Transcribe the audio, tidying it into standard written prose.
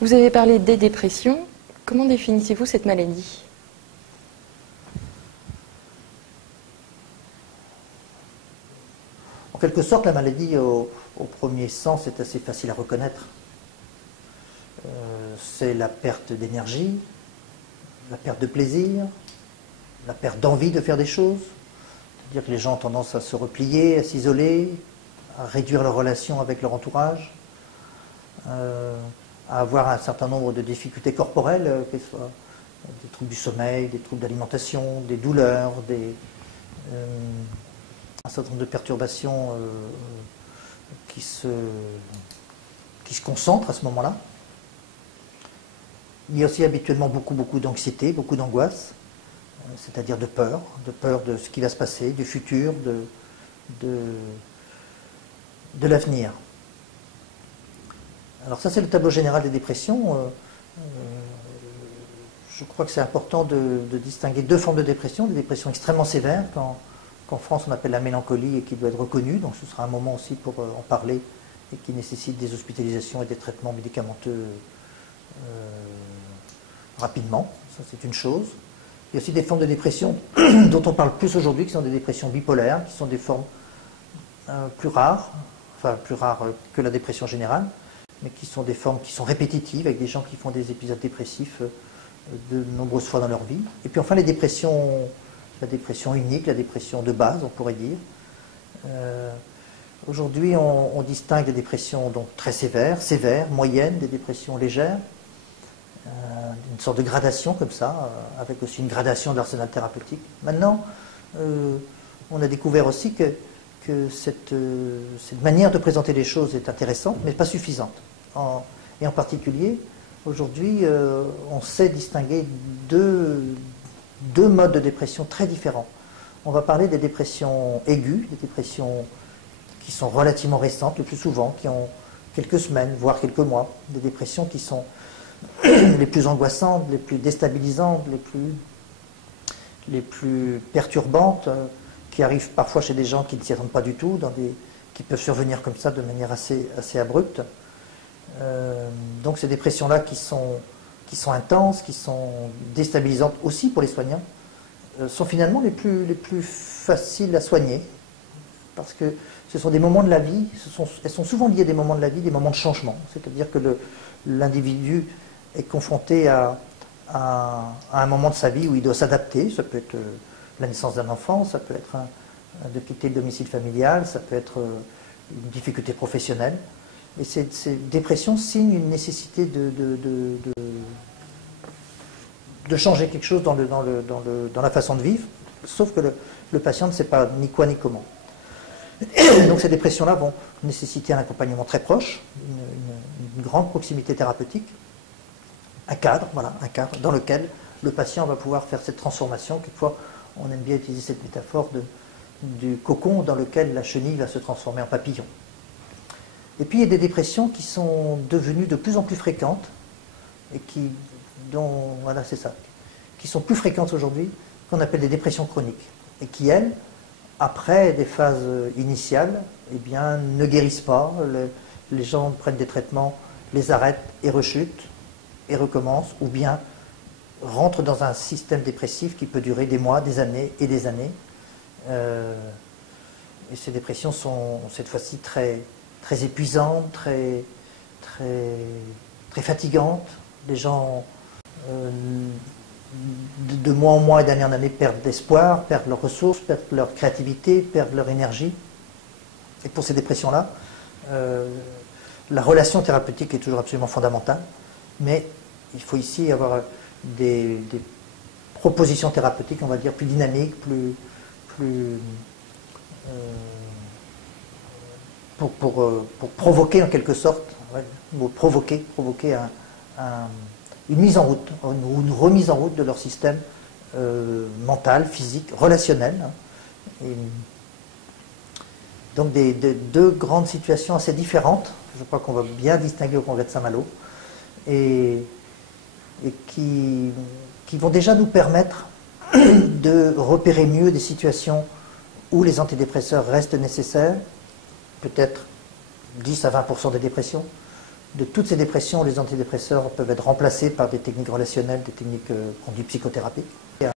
Vous avez parlé des dépressions. Comment définissez-vous cette maladie? En quelque sorte, la maladie, au premier sens, est assez facile à reconnaître. C'est la perte d'énergie, la perte de plaisir, la perte d'envie de faire des choses. C'est-à-dire que les gens ont tendance à se replier, à s'isoler, à réduire leurs relations avec leur entourage, à avoir un certain nombre de difficultés corporelles, que ce soit des troubles du sommeil, des troubles d'alimentation, des douleurs, un certain nombre de perturbations qui se concentrent à ce moment-là. Il y a aussi habituellement beaucoup d'anxiété, beaucoup d'angoisse, c'est-à-dire de peur de ce qui va se passer, du futur, de l'avenir. Alors ça, c'est le tableau général des dépressions. Je crois que c'est important de distinguer deux formes de dépression, des dépressions extrêmement sévères, qu'en France on appelle la mélancolie et qui doit être reconnue, donc ce sera un moment aussi pour en parler, et qui nécessite des hospitalisations et des traitements médicamenteux rapidement, ça c'est une chose. Il y a aussi des formes de dépression dont on parle plus aujourd'hui, qui sont des dépressions bipolaires, qui sont des formes plus rares, enfin plus rares que la dépression générale, mais qui sont des formes qui sont répétitives, avec des gens qui font des épisodes dépressifs de nombreuses fois dans leur vie. Et puis enfin la dépression unique, la dépression de base, on pourrait dire. Aujourd'hui, on distingue des dépressions donc très sévères, moyennes, des dépressions légères, une sorte de gradation comme ça, avec aussi une gradation de l'arsenal thérapeutique. Maintenant, on a découvert aussi que cette manière de présenter les choses est intéressante, mais pas suffisante. Et en particulier, aujourd'hui, on sait distinguer deux modes de dépression très différents. On va parler des dépressions aiguës, des dépressions qui sont relativement récentes, le plus souvent, qui ont quelques semaines, voire quelques mois, des dépressions qui sont les plus angoissantes, les plus déstabilisantes, les plus perturbantes, qui arrivent parfois chez des gens qui ne s'y attendent pas du tout, qui peuvent survenir comme ça de manière assez abrupte. Donc ces dépressions-là qui sont intenses, qui sont déstabilisantes aussi pour les soignants, sont finalement les plus faciles à soigner, parce que ce sont des moments de la vie, elles sont souvent liées à des moments de la vie, des moments de changement, c'est-à-dire que l'individu est confronté à un moment de sa vie où il doit s'adapter. Ça peut être la naissance d'un enfant, ça peut être de quitter le domicile familial, ça peut être une difficulté professionnelle. Et ces dépressions signent une nécessité de changer quelque chose dans la façon de vivre, sauf que le patient ne sait pas ni quoi ni comment. Donc ces dépressions-là vont nécessiter un accompagnement très proche, une grande proximité thérapeutique, un cadre dans lequel le patient va pouvoir faire cette transformation. Quelquefois, on aime bien utiliser cette métaphore du cocon dans lequel la chenille va se transformer en papillon. Et puis il y a des dépressions qui sont devenues de plus en plus fréquentes et qui sont plus fréquentes aujourd'hui, qu'on appelle des dépressions chroniques, et qui, elles, après des phases initiales, eh bien, ne guérissent pas. Les gens prennent des traitements, les arrêtent et rechutent, et recommencent, ou bien rentrent dans un système dépressif qui peut durer des mois, des années et des années. Et ces dépressions sont cette fois-ci très épuisantes, très fatigantes. Les gens, de mois en mois et d'année en année, perdent d'espoir, perdent leurs ressources, perdent leur créativité, perdent leur énergie. Et pour ces dépressions-là, la relation thérapeutique est toujours absolument fondamentale, mais il faut ici avoir des propositions thérapeutiques, on va dire, plus dynamiques, pour provoquer en quelque sorte, provoquer une mise en route, ou une remise en route de leur système mental, physique, relationnel. Et donc deux grandes situations assez différentes, je crois qu'on va bien distinguer au congrès de Saint-Malo, et qui vont déjà nous permettre de repérer mieux des situations où les antidépresseurs restent nécessaires, peut-être 10 à 20% des dépressions, de toutes ces dépressions, les antidépresseurs peuvent être remplacés par des techniques relationnelles, des techniques qu'on dit psychothérapiques.